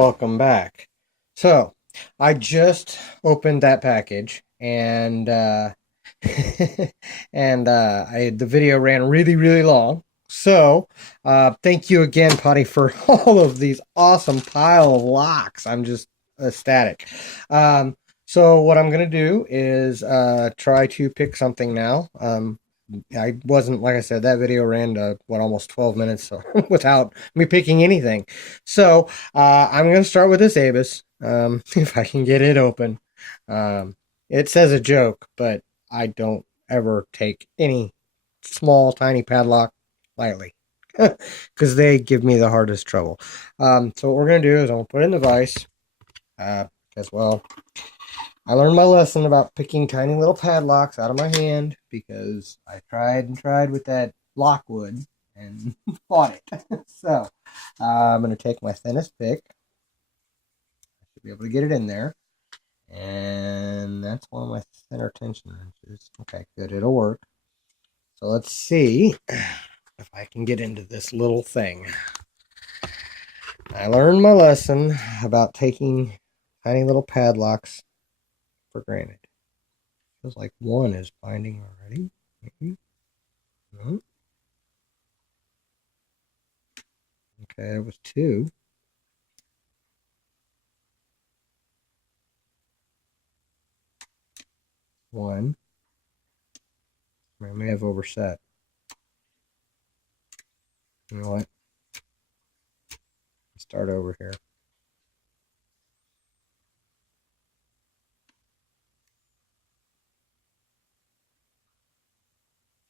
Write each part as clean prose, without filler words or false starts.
welcome back. So, I just opened that package and the video ran really long. So, thank you again, Potty, for all of these awesome pile of locks. I'm just ecstatic. So what I'm gonna do is try to pick something now. I wasn't, like I said, that video ran to almost 12 minutes so, without me picking anything. So I'm going to start with this Avis, if I can get it open. It says a joke, but I don't ever take any small, tiny padlock lightly because they give me the hardest trouble. So what we're going to do is I'm going to put it in the vise because, well, I learned my lesson about picking tiny little padlocks out of my hand because I tried and tried with that lockwood and fought it. So I'm going to take my thinnest pick. I should be able to get it in there. And that's one of my thinner tension wrenches. Okay, good. It'll work. So let's see if I can get into this little thing. I learned my lesson about taking tiny little padlocks for granted. Feels like one is binding already. Maybe. No. Okay, it was two. One. I may have overset. You know what? Let's start over here.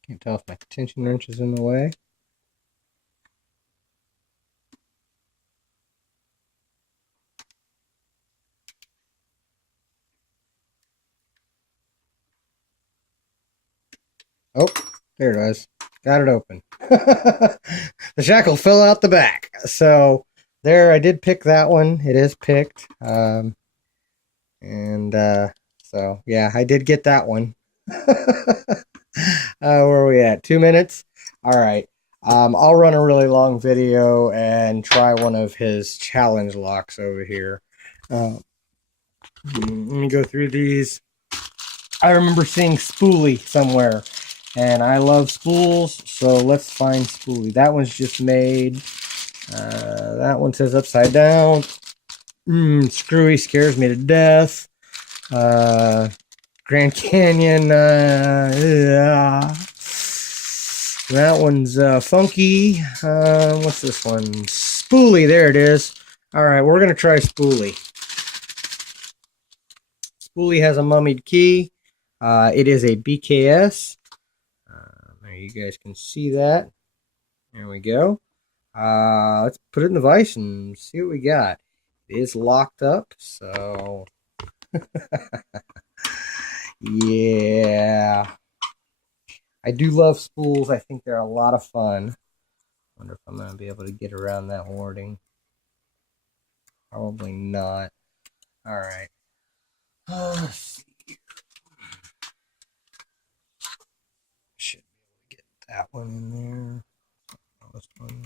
Can't tell if my tension wrench is in the way. Oh, there it is. Got it open. The shackle fell out the back. So there, I did pick that one. It is picked. So yeah, I did get that one. Where are we at? 2 minutes? All right. I'll run a really long video and try one of his challenge locks over here. Let me go through these. I remember seeing Spooly somewhere, and I love spools, so let's find Spooly. That one's just made. That one says upside down. Screwy scares me to death. Grand Canyon. That one's funky. What's this one? Spooly. There it is. All right, we're gonna try Spooly. Spooly has a mummied key. It is a BKS. There you guys can see that. There we go. Let's put it in the vise and see what we got. It is locked up, so yeah. I do love spools. I think they're a lot of fun. Wonder if I'm going to be able to get around that warding. Probably not. Alright. Let's see. Should be able to get that one in there. This one.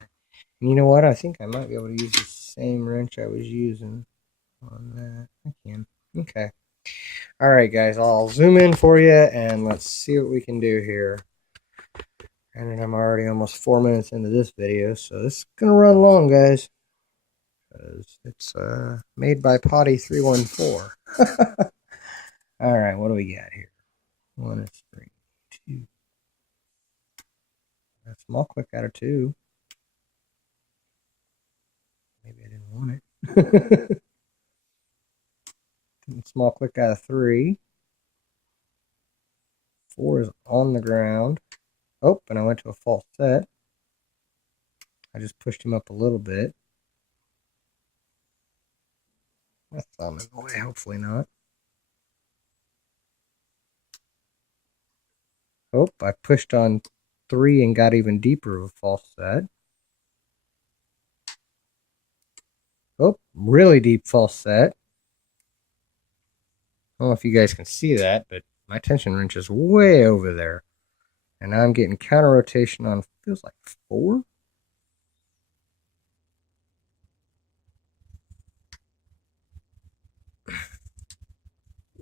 Okay. And you know what? I think I might be able to use the same wrench I was using on that. I can. Okay. Alright, guys. I'll zoom in for you and let's see what we can do here. And I'm already almost 4 minutes into this video, so this is going to run long, guys. Because it's made by Potty314. Alright, what do we got here? One is 3, 2. A small click out of 2. Maybe I didn't want it. Small click out of 3. 4 is on the ground. Oh, and I went to a false set. I just pushed him up a little bit. My thumb in the way, hopefully not. Oh, I pushed on 3 and got even deeper of a false set. Oh, really deep false set. I don't know if you guys can see that, but my tension wrench is way over there. And now I'm getting counter rotation on, feels like 4.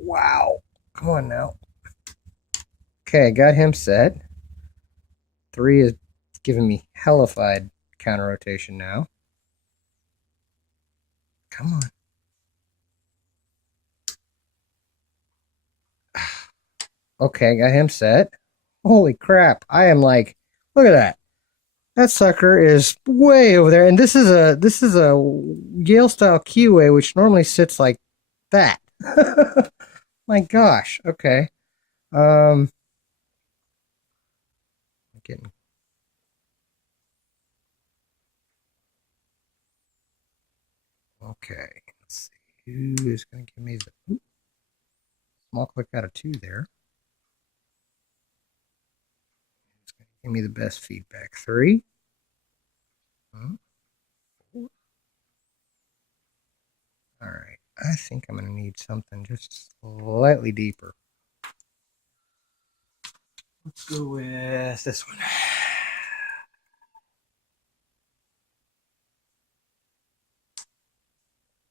Wow. Come on now. Okay, got him set. 3 is giving me hellified counter rotation now. Come on. Okay, got him set. Holy crap. I am like, look at that. That sucker is way over there. And this is a Yale style keyway, which normally sits like that. My gosh. Okay. Um getting okay. Let's see. Who is gonna give me the small click out of 2 there? It's gonna give me the best feedback. 3. Hmm. All right. I think I'm going to need something just slightly deeper. Let's go with this one.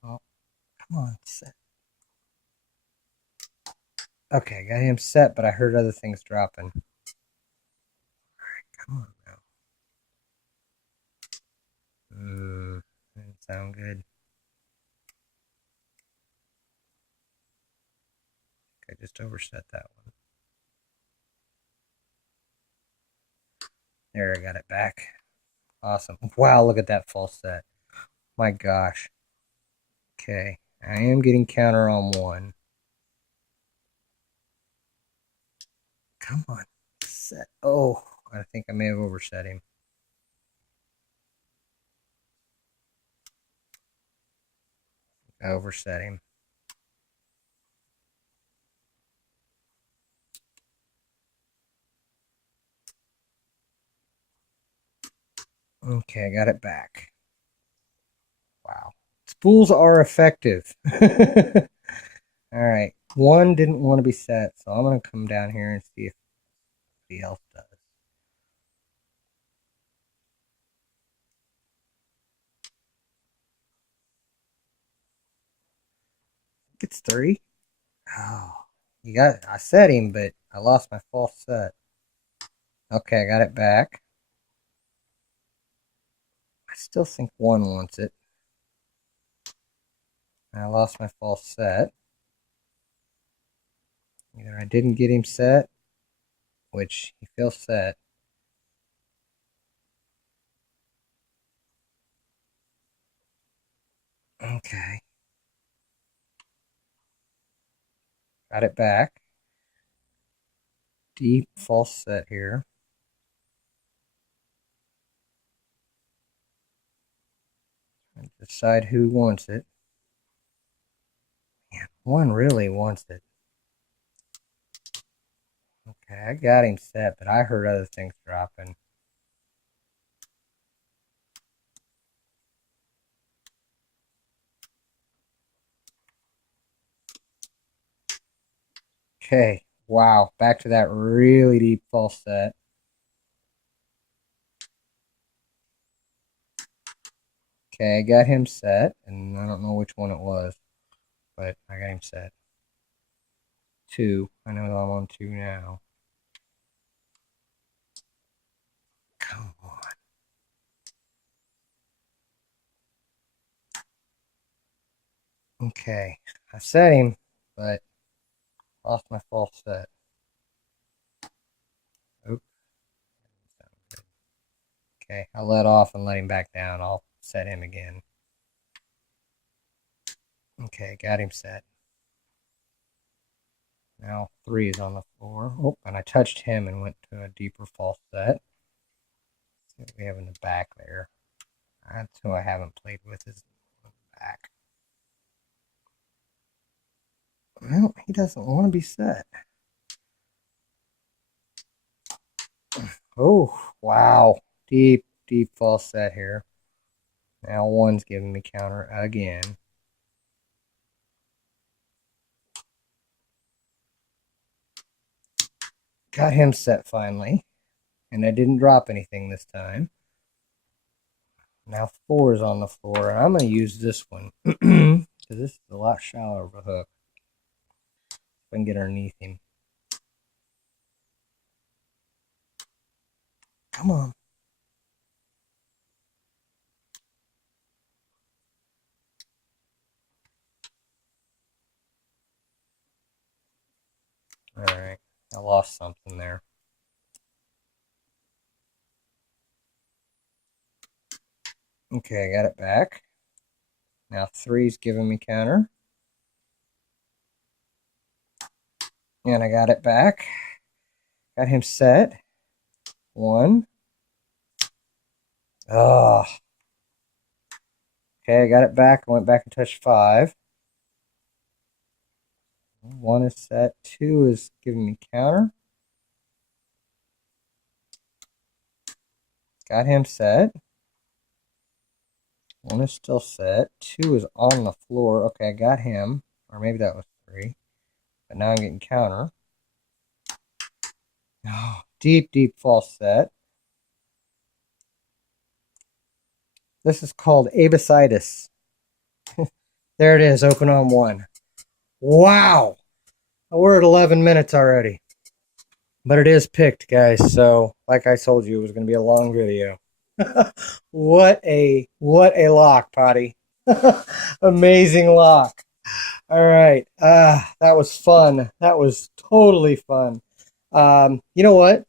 Oh, come on, set. Okay, got him set, but I heard other things dropping. All right, come on now. Didn't sound good. I just overset that one. There, I got it back. Awesome. Wow, look at that false set. My gosh. Okay, I am getting counter on 1. Come on, set. Oh, I think I may have overset him. I overset him. Okay, I got it back. Wow. Spools are effective. All right. 1 didn't want to be set, so I'm going to come down here and see if anybody else does. I think it's 3. Oh, I set him, but I lost my false set. Okay, I got it back. I still think 1 wants it. I lost my false set. Either I didn't get him set, which he feels set. Okay. Got it back. Deep false set here. And decide who wants it. Man, 1 really wants it. Okay, I got him set, but I heard other things dropping. Okay, wow, back to that really deep false set. Okay, I got him set, and I don't know which one it was, but I got him set. 2. I know I'm on 2 now. Come on. Okay, I set him, but lost my false set. Oops. Okay, I let off and let him back down. I'll set him again. Okay, got him set. Now 3 is on the floor. Oh, and I touched him and went to a deeper false set. Let's see what we have in the back there. That's who I haven't played with is the back. Well, he doesn't want to be set. Oh, wow. Deep, deep false set here. Now 1's giving me counter again. Got him set finally. And I didn't drop anything this time. Now 4 is on the floor. And I'm going to use this one. Because this is a lot shallower of a hook. I can get underneath him. Come on. All right. I lost something there. Okay, I got it back. Now 3's giving me counter. And I got it back. Got him set. 1. Oh. Okay, I got it back. I went back and touched 5. 1 is set. 2 is giving me counter. Got him set. 1 is still set. 2 is on the floor. Okay, I got him. Or maybe that was 3. But now I'm getting counter. Oh, deep, deep false set. This is called abicitis. There it is, open on 1. Wow! We're at 11 minutes already. But it is picked, guys. So, like I told you, it was going to be a long video. What a lock, Potty. Amazing lock. All right. That was fun. That was totally fun. You know what?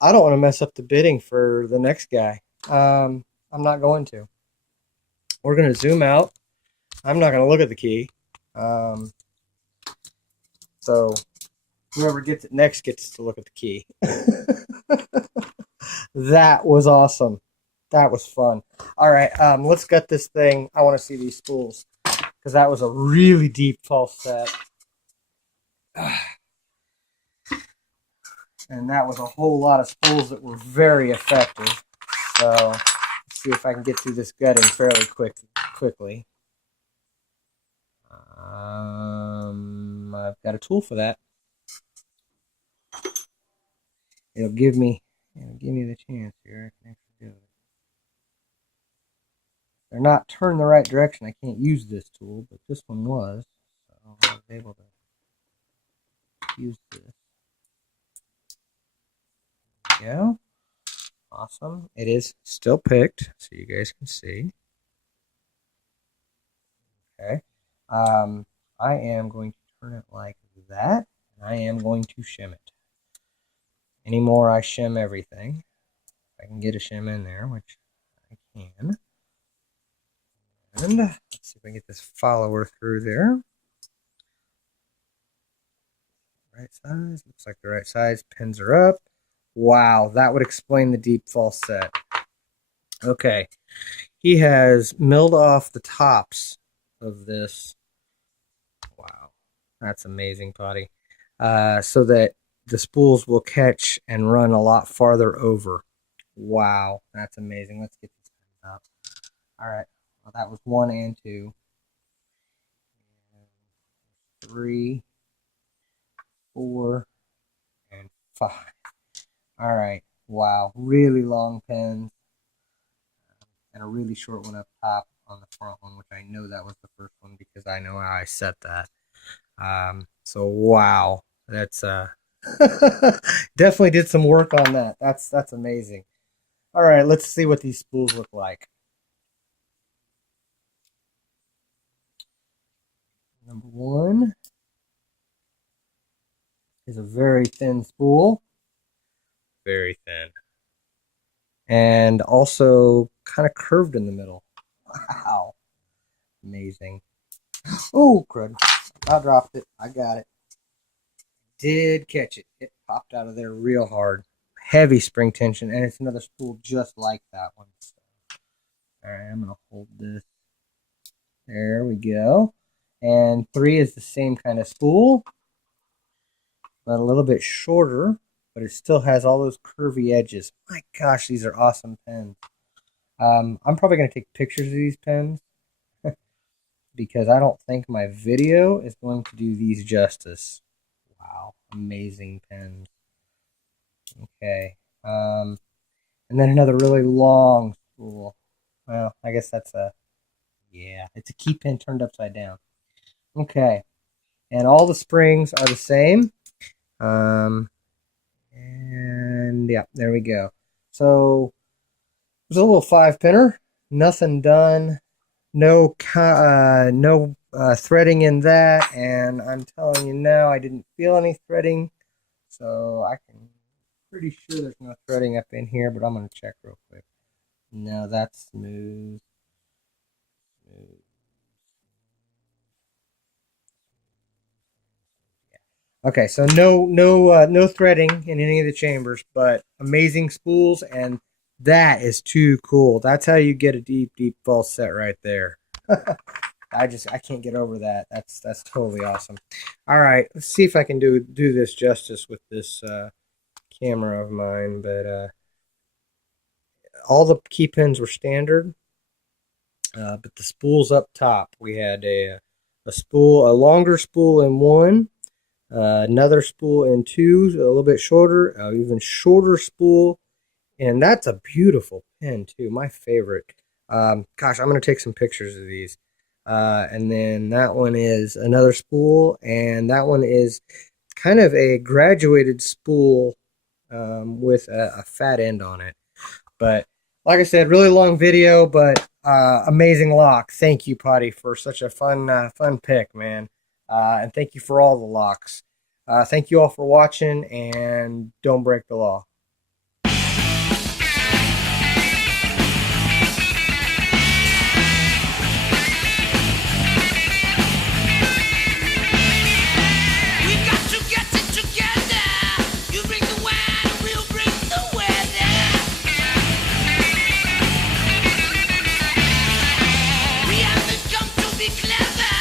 I don't want to mess up the bidding for the next guy. I'm not going to. We're going to zoom out. I'm not going to look at the key. So whoever gets it next gets to look at the key. That was awesome. That was fun. All right, let's gut this thing. I want to see these spools because that was a really deep false set. And that was a whole lot of spools that were very effective. So let's see if I can get through this gutting fairly quickly. I've got a tool for that. It'll give me the chance here. I can actually do it. They're not turned the right direction. I can't use this tool, but this one was. So I was able to use this. There we go. Awesome. It is still picked, so you guys can see. Okay. I am going to turn it like that, and I am going to shim it. Anymore, I shim everything. If I can get a shim in there, which I can. And let's see if I can get this follower through there. Right size. Looks like the right size. Pins are up. Wow, that would explain the deep false set. Okay. He has milled off the tops of this. Wow. That's amazing, Potty. So that the spools will catch and run a lot farther over. Wow. That's amazing. Let's get these up. All right. Well, that was 1 and 2. 3, 4, and 5. All right. Wow. Really long pins. And a really short one up top on the front one, which I know that was the first one because I know how I set that. So wow. That's definitely did some work on that. That's amazing. All right, let's see what these spools look like. Number 1 is a very thin spool. Very thin. And also kind of curved in the middle. Wow. Amazing. Oh, crud. I dropped it. I got it. Did catch it. It popped out of there real hard. Heavy spring tension, and it's another spool just like that one. So, all right, I'm going to hold this. There we go. And 3 is the same kind of spool, but a little bit shorter, but it still has all those curvy edges. My gosh, these are awesome pens. I'm probably going to take pictures of these pens because I don't think my video is going to do these justice. Wow, amazing pens. Okay. And then another really long spool. Well, I guess that's yeah, it's a key pin turned upside down. Okay. and all the springs are the same. And yeah, there we go. So it was a little 5-pinner, nothing done, no threading in that, and I'm telling you now, I didn't feel any threading, so I can pretty sure there's no threading up in here, but I'm gonna check real quick. No, that's smooth. Okay, so no threading in any of the chambers, but amazing spools, and that is too cool. That's how you get a deep false set right there. I can't get over that. That's totally awesome. All right, let's see if I can do this justice with this camera of mine. But all the key pins were standard, but the spools up top, we had a longer spool in one. Another spool in two, a little bit shorter, even shorter spool, and that's a beautiful pen too, my favorite. Gosh, I'm going to take some pictures of these. And then that one is another spool, and that one is kind of a graduated spool with a fat end on it. But like I said, really long video, but amazing lock. Thank you, Potty, for such a fun pick, man. And thank you for all the locks. Thank you all for watching, and don't break the law. Be clever.